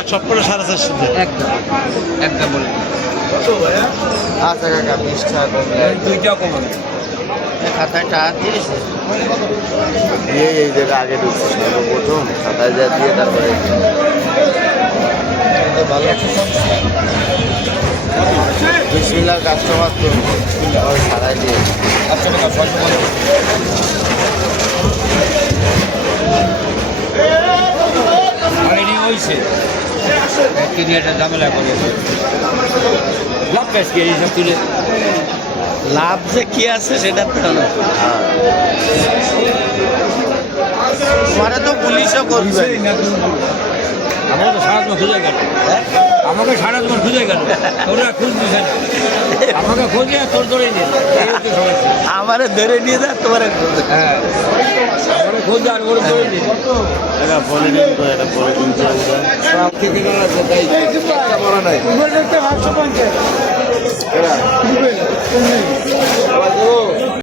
লাখ সব করে 4.5 একদম একদম বলে আচ্ছা কাকা 20 টাকা কমলে দুইটা কমান খাতায় টাকা দিয়েছে দিয়ে এই যেটা আগে ঢুকছে সর্বপ্রথম খাতায় যা দিয়ে তারপরে ভালো বিসমিল্লাহর কাস্টমার তো সারাই দিয়ে হয়েছে তিনি একটা ঝামেলা করে লাভ পেস কি এইসব তুলে লাভ যে কি আছে সেটা তো না তোমারে তো পুলিশও করবে আমাকে তো সারা জীবন খুঁজে গেল আমাকে সারা জীবন খুঁজে গেল তোরা খুঁজ দিছে না আমাকে খুঁজে তোর ধরে নিয়ে আমারে ধরে নিয়ে যা তোমার হ্যাঁ আমাকে খুঁজে আর ওর ধরে নিয়ে এটা বলে দিন তো এটা বলে দিন সব থেকে তাই বলা নাই